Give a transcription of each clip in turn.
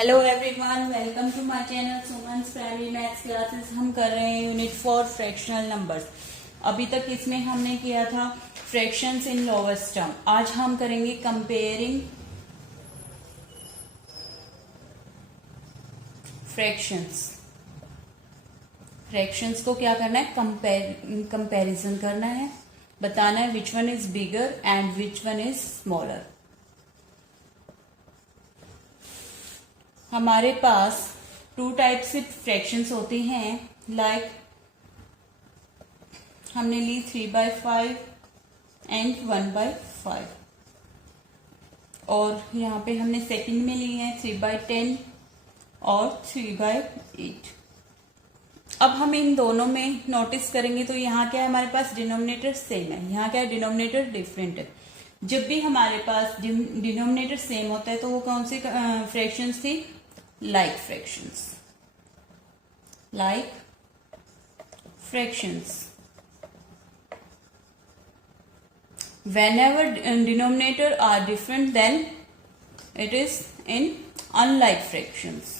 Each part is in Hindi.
Hello everyone, welcome to my channel Suman's primary maths classes. हम कर रहे हैं यूनिट 4 फ्रैक्शनल नंबर्स। अभी तक इसमें हमने किया था फ्रैक्शंस इन लोवेस्ट टर्म। आज हम करेंगे कंपेयरिंग फ्रैक्शंस। फ्रैक्शंस को क्या करना है? कंपैरिजन करना है, बताना है which one is bigger and which one is smaller. हमारे पास टू टाइप से फ्रैक्शंस होते हैं, लाइक हमने ली 3/5 एंड 1/5, और यहाँ पे हमने सेकंड में ली है 3/10 और 3/8। अब हम इन दोनों में नोटिस करेंगे तो यहाँ क्या है, हमारे पास डिनोमिनेटर सेम है, यहाँ क्या है, डिनोमिनेटर डिफरेंट है। जब भी हमारे पास डिनोमिनेटर सेम होता है तो वो कौन सी फ्रैक्शंस थी? like fractions, like fractions. Whenever denominator are different, then it is in unlike fractions.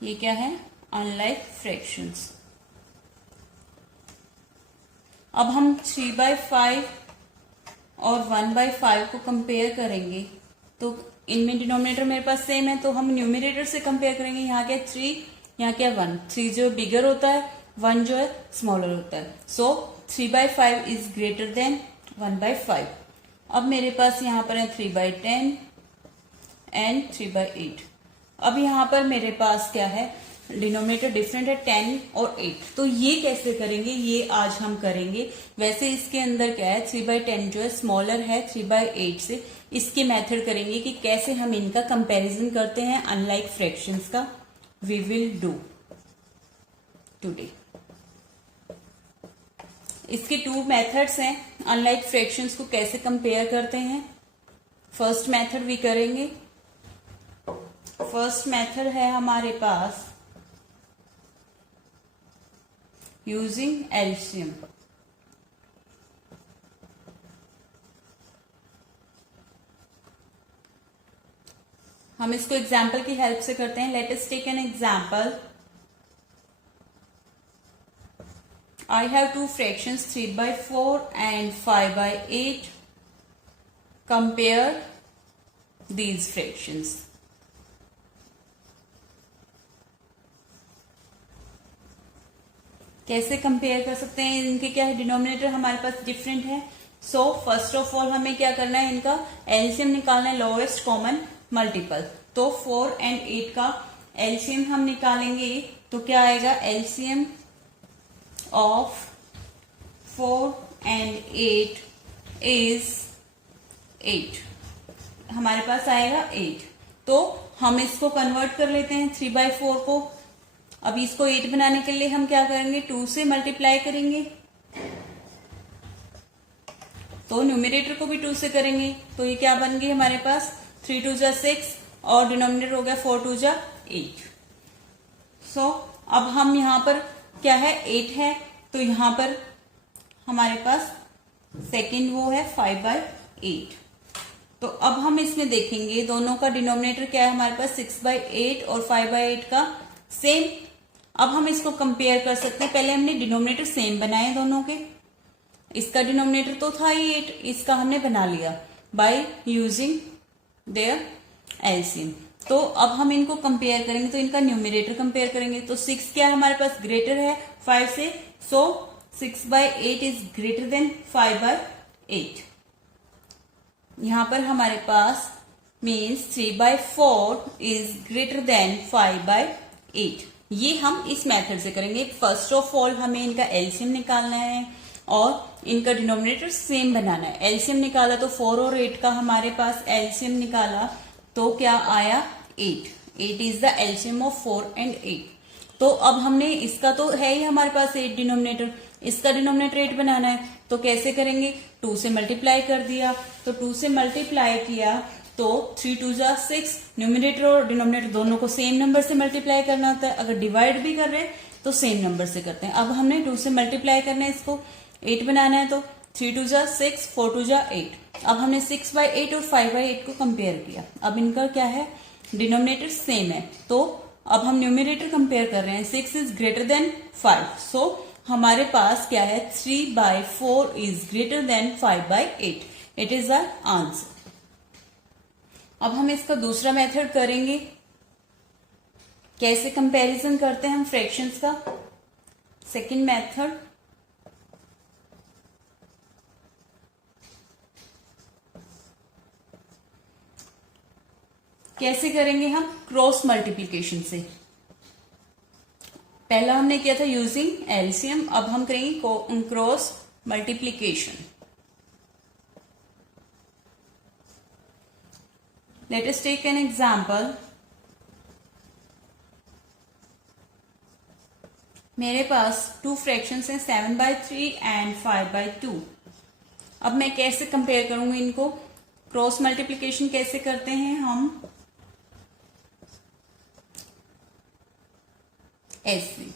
ये क्या है? unlike fractions. अब हम 3/5 और 1/5 को कंपेयर करेंगे तो इनमें डिनोमिनेटर मेरे पास सेम है, तो हम न्यूमिनेटर से कंपेयर करेंगे। यहाँ क्या 3, यहाँ क्या 1। 3 जो बिगर होता है, 1 जो है स्मॉलर होता है। सो 3/5 इज ग्रेटर देन 1/5। अब मेरे पास यहाँ पर है 3/10 एंड 3/8। अब यहाँ पर मेरे पास क्या है, डिनोमिनेटर डिफरेंट है 10 और 8। तो ये कैसे करेंगे, ये आज हम करेंगे। वैसे इसके अंदर क्या है, 3/10 जो है स्मॉलर है 3/8 से। इसके मेथड करेंगे कि कैसे हम इनका कंपैरिजन करते हैं अनलाइक फ्रैक्शंस का। We will do today. इसके टू मेथड्स हैं अनलाइक फ्रैक्शंस को कैसे कंपेयर करते हैं। फर्स्ट मेथड भी करेंगे। फर्स्ट मेथड है हमारे पास यूजिंग एलसीएम। हम इसको एग्जाम्पल की हेल्प से करते हैं। Let us take an example. I have two fractions 3/4 and 5/8। Compare these fractions. कैसे कंपेयर कर सकते हैं? इनके क्या है, डिनोमिनेटर हमारे पास डिफरेंट है। सो फर्स्ट ऑफ ऑल हमें क्या करना है, इनका एलसीएम निकालना है, लोएस्ट कॉमन मल्टीपल। तो 4 एंड 8 का एलसीएम हम निकालेंगे तो क्या आएगा, एलसीएम ऑफ 4 एंड 8 इज 8। हमारे पास आएगा 8। तो हम इसको कन्वर्ट कर लेते हैं 3/4 को। अब इसको 8 बनाने के लिए हम क्या करेंगे, 2 से मल्टीप्लाई करेंगे। तो न्यूमिनेटर को भी 2 से करेंगे तो ये क्या बन गई हमारे पास, 3 2 जा 6 और डिनोमिनेटर हो गया 4 2 जा 8। सो अब हम यहां पर क्या है, 8 है, तो यहां पर हमारे पास सेकंड वो है 5/8। तो अब हम इसमें देखेंगे दोनों का डिनोमिनेटर क्या है हमारे पास, 6/8 और 5/8 का सेम। अब हम इसको कंपेयर कर सकते हैं। पहले हमने डिनोमिनेटर सेम बनाए दोनों के। इसका डिनोमिनेटर तो था ही 8, इसका हमने बना लिया बाय यूजिंग देयर एलसीएम। तो अब हम इनको कंपेयर करेंगे तो इनका न्यूमिनेटर कंपेयर करेंगे तो 6 क्या हमारे पास ग्रेटर है 5 से। सो 6/8 इज ग्रेटर देन 5/8। यहां पर हमारे पास मीन्स 3/4 इज ग्रेटर देन 5/8। ये हम इस मेथड से करेंगे। फर्स्ट ऑफ ऑल हमें इनका एलसीएम निकालना है और इनका डिनोमिनेटर सेम बनाना है। एलसीएम निकाला तो 4 और 8 का हमारे पास एलसीएम निकाला तो क्या आया, 8। 8 is the LCM of 4 and 8। तो अब हमने इसका तो है ही हमारे पास 8 डिनोमिनेटर, इसका डिनोमिनेटर 8 बनाना है तो कैसे करेंगे, 2 से मल्टीप्लाई कर दिया। तो 2 से मल्टीप्लाई किया तो 3 2 जा 6। न्यूमिनेटर और डिनोमिनेटर दोनों को सेम नंबर से मल्टीप्लाई करना होता है। अगर डिवाइड भी कर रहे हैं तो सेम नंबर से करते हैं। अब हमने 2 से मल्टीप्लाई करना है, इसको 8 बनाना है तो 3 2 जा 6, 4 2 जा 8। अब हमने 6/8 और 5/8 को कंपेयर किया। अब इनका क्या है, डिनोमिनेटर सेम है, तो अब हम न्यूमिनेटर कंपेयर कर रहे हैं। 6 इज ग्रेटर देन 5, सो हमारे पास क्या है, 3/4 is greater than 5/8। It is our answer. अब हम इसका दूसरा मेथड करेंगे। कैसे कंपैरिजन करते हैं हम फ्रैक्शंस का? सेकंड मेथड, कैसे करेंगे हम? क्रॉस मल्टीप्लीकेशन से। पहला हमने किया था यूजिंग एलसीएम, अब हम करेंगे cross multiplication. Let us take an example. मेरे पास 2 फ्रैक्शंस हैं, 7/3 एंड 5/2। अब मैं कैसे कंपेयर करूंगी इनको? क्रॉस मल्टीप्लीकेशन कैसे करते हैं हम? ऐसे,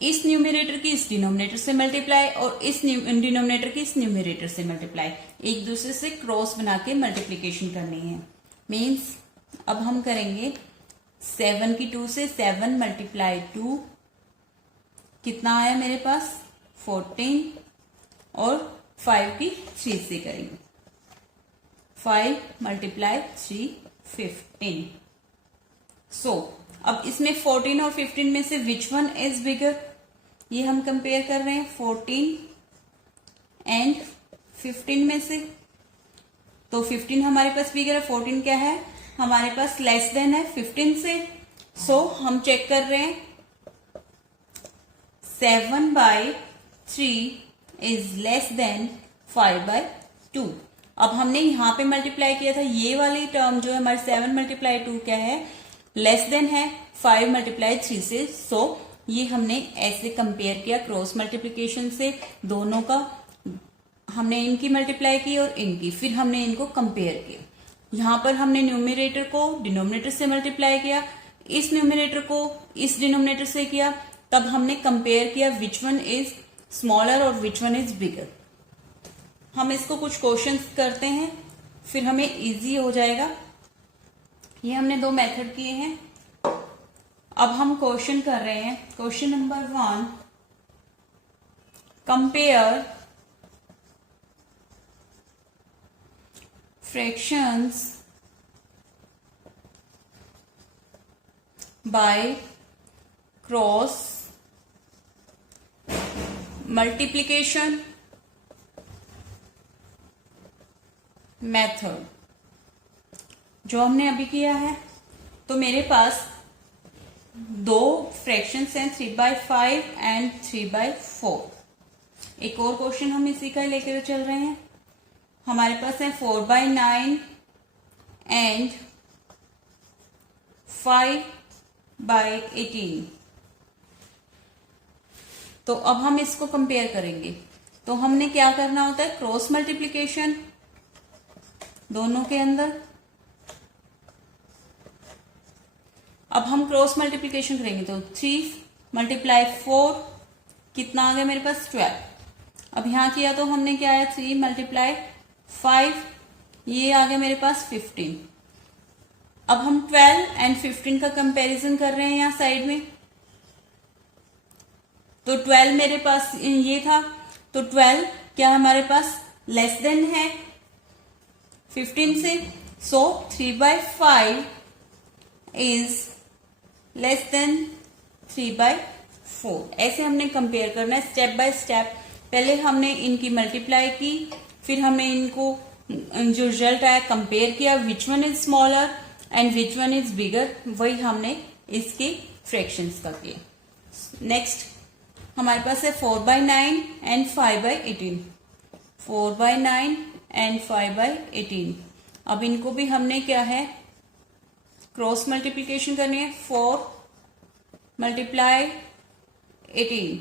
इस न्यूमरेटर की इस डिनोमिनेटर से मल्टीप्लाई और इस डिनोमिनेटर की इस न्यूमरेटर से मल्टीप्लाई, एक दूसरे से क्रॉस बना के मल्टीप्लीकेशन करनी है। मीन्स अब हम करेंगे 7 की 2 से 7 × 2 कितना आया मेरे पास? 14, और 5 की 3 से करेंगे, 5 × 3 15। सो अब इसमें 14 और 15 में से विच वन इज बिगर, ये हम कंपेयर कर रहे हैं 14 एंड 15 में से। तो 15 हमारे पास बिगर है, 14 क्या है हमारे पास? लेस देन है 15 से। सो हम चेक कर रहे हैं 7/3 इज लेस देन 5/2। अब हमने यहां पे मल्टीप्लाई किया था, ये वाली टर्म जो है हमारे 7 × 2 क्या है? लेस देन है 5 × 3 से। सो ये हमने ऐसे कंपेयर किया क्रॉस मल्टीप्लीकेशन से, दोनों का हमने इनकी मल्टीप्लाई की और इनकी, फिर हमने इनको कंपेयर किया। यहां पर हमने न्यूमरेटर को डिनोमिनेटर से मल्टीप्लाई किया, इस न्यूमरेटर को इस डिनोमिनेटर से किया, तब हमने कंपेयर किया विच वन इज स्मॉलर और विच वन इज बिगर। हम इसको कुछ क्वेश्चंस करते हैं, फिर हमें इजी हो जाएगा। ये हमने 2 मेथड किए हैं। अब हम क्वेश्चन कर रहे हैं। Question number 1, compare fractions by cross multiplication method, जो हमने अभी किया है। तो मेरे पास 2 फ्रैक्शंस हैं, 3/5 एंड 3/4। एक और क्वेश्चन हम इसी का लेकर चल रहे हैं। हमारे पास है 4/9 एंड 5/18। तो अब हम इसको कंपेयर करेंगे। तो हमने क्या करना होता है? क्रॉस मल्टीप्लीकेशन दोनों के अंदर। अब हम क्रॉस मल्टीप्लीकेशन करेंगे, तो 3 × 4 कितना आ गया मेरे पास? 12। अब यहां किया तो हमने क्या आया? 3 × 5, ये आ गया मेरे पास 15। अब हम 12 एंड 15 का कंपैरिजन कर रहे हैं यहां साइड में। तो 12 मेरे पास ये था, तो 12 क्या हमारे पास लेस देन है 15 से। सो 3/5 इज लेस देन 3/4। ऐसे हमने कंपेयर करना है स्टेप बाय स्टेप। पहले हमने इनकी मल्टीप्लाई की, फिर हमने इनको जो रिजल्ट आया कंपेयर किया, which one is smaller and which one is bigger, वही हमने इसके फ्रैक्शंस का किया। नेक्स्ट हमारे पास है 4/9 एंड 5/18। 4/9 एंड 5/18। अब इनको भी हमने क्या है? क्रॉस मल्टीप्लीकेशन करनी है। 4 × 18।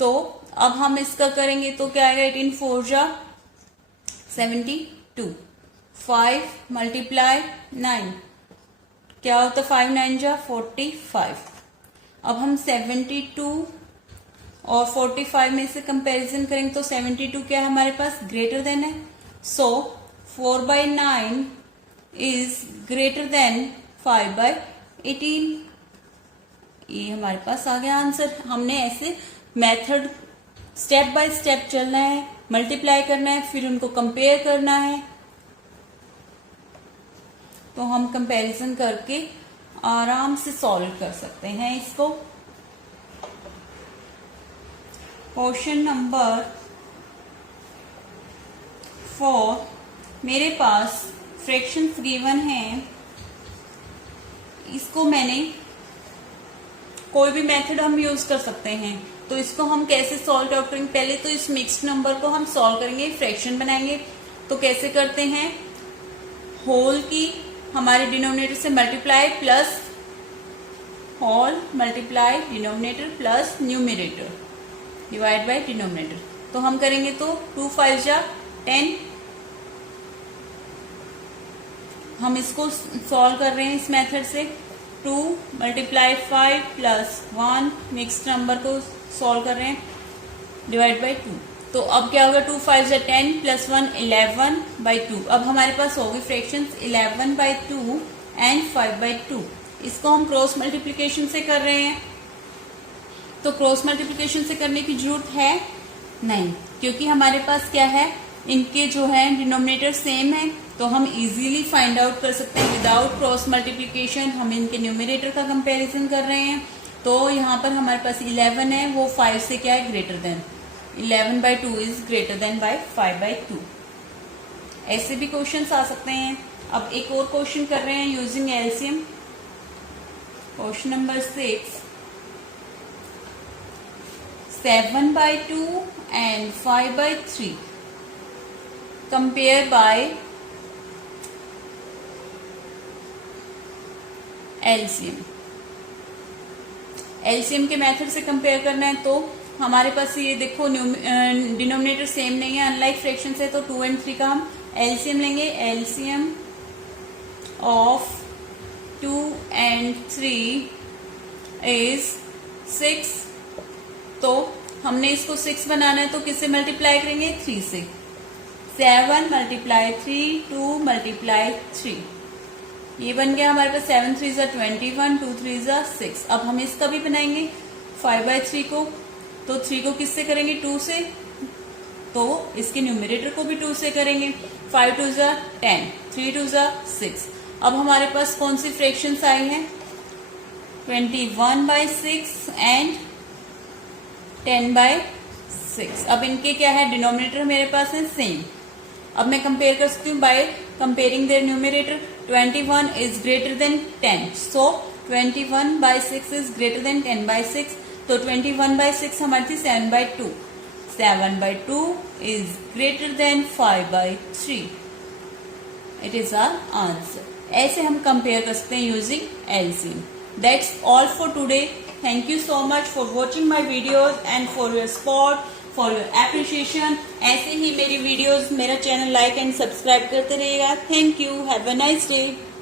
तो अब हम इसका करेंगे तो क्या आएगा? 18 4 जा 72। 5 × 9 क्या होता है? 5 9 जा 45। अब हम 72 और 45 में से कंपैरिजन करेंगे तो 72 क्या है हमारे पास? ग्रेटर देन है। सो 4/9 इज ग्रेटर देन 5/18। ये हमारे पास आ गया आंसर। हमने ऐसे मेथड स्टेप बाय स्टेप चलना है, मल्टीप्लाई करना है, फिर उनको कंपेयर करना है। तो हम कंपैरिजन करके आराम से सॉल्व कर सकते हैं इसको। क्वेश्चन नंबर 4, मेरे पास फ्रैक्शंस गिवन हैं। इसको मैंने कोई भी मेथड हम यूज कर सकते हैं। तो इसको हम कैसे सॉल्व आउट करेंगे? पहले तो इस मिक्स्ड नंबर को हम सॉल्व करेंगे, फ्रैक्शन बनाएंगे। तो कैसे करते हैं? होल की हमारे डिनोमिनेटर से multiply plus whole multiply denominator plus numerator divide by denominator. तो हम करेंगे तो 2 5 जा 10। हम इसको सॉल्व कर रहे हैं इस मेथड से। 2 मल्टीप्लाई 5 प्लस 1 मिक्स्ड नंबर को सॉल्व कर रहे हैं डिवाइड बाय 2। तो अब क्या होगा? 2 5 जा 10 प्लस 1 11/2। अब हमारे पास होगी फ्रैक्शंस 11/2 एंड 5/2। इसको हम क्रॉस मल्टीप्लिकेशन से कर रहे हैं। तो क्रॉस मल्टीप्लिकेशन से करने की जरूरत है नहीं, क्योंकि हमारे पास क्या है, इनके जो है डिनोमिनेटर सेम है। तो हम इजीली फाइंड आउट कर सकते हैं विदाउट क्रॉस मल्टीप्लिकेशन। हम इनके न्यूमरेटर का कंपैरिजन कर रहे हैं। तो यहाँ पर हमारे पास 11 है, वो 5 से क्या है? Greater than. 11/2 is greater than by 5/2। ऐसे भी क्वेश्चंस आ सकते हैं। अब एक और क्वेश्चन कर रहे हैं using LCM. Question number 6, 7/2 and 5/3 compare bye LCM. LCM के मेथड से कंपेयर करना है। तो हमारे पास ये देखो डिनोमिनेटर सेम नहीं है, अनलाइक फ्रैक्शन से। तो 2 and 3 का हम एलसीएम लेंगे। LCM of 2 and 3 is 6। तो हमने इसको 6 बनाना है, तो किससे मल्टीप्लाई करेंगे? 3 से। 7 मल्टीप्लाई 3, 2 मल्टीप्लाई 3, ये बन गया हमारे पास 7 3 जा 21, 2 3 जा 6। अब हम इसका भी बनाएंगे 5/3 को। तो 3 को किससे करेंगे? 2 से। तो इसके न्यूमरेटर को भी 2 से करेंगे। 5 2 जा 10, 3 2 जा 6। अब हमारे पास कौन सी फ्रैक्शंस आई हैं? 21/6 एंड 10/6। अब इनके क्या है? डिनोमिनेटर मेरे पास है सेम। अब मैं कंपेयर कर सकती हूँ by comparing their numerator. 21 is greater than 10, so 21/6 is greater than 10/6। तो 21/6 हमारी थी 7/2। 7/2 is greater than 5/3। It is our answer. ऐसे हम कंपेयर कर सकते हैं using LCM. That's all for today. Thank you so much for watching my videos and for your support, for your appreciation. ऐसे ही मेरी वीडियोस, मेरा चैनल लाइक एंड सब्सक्राइब करते रहिएगा। Thank you. Have a nice day.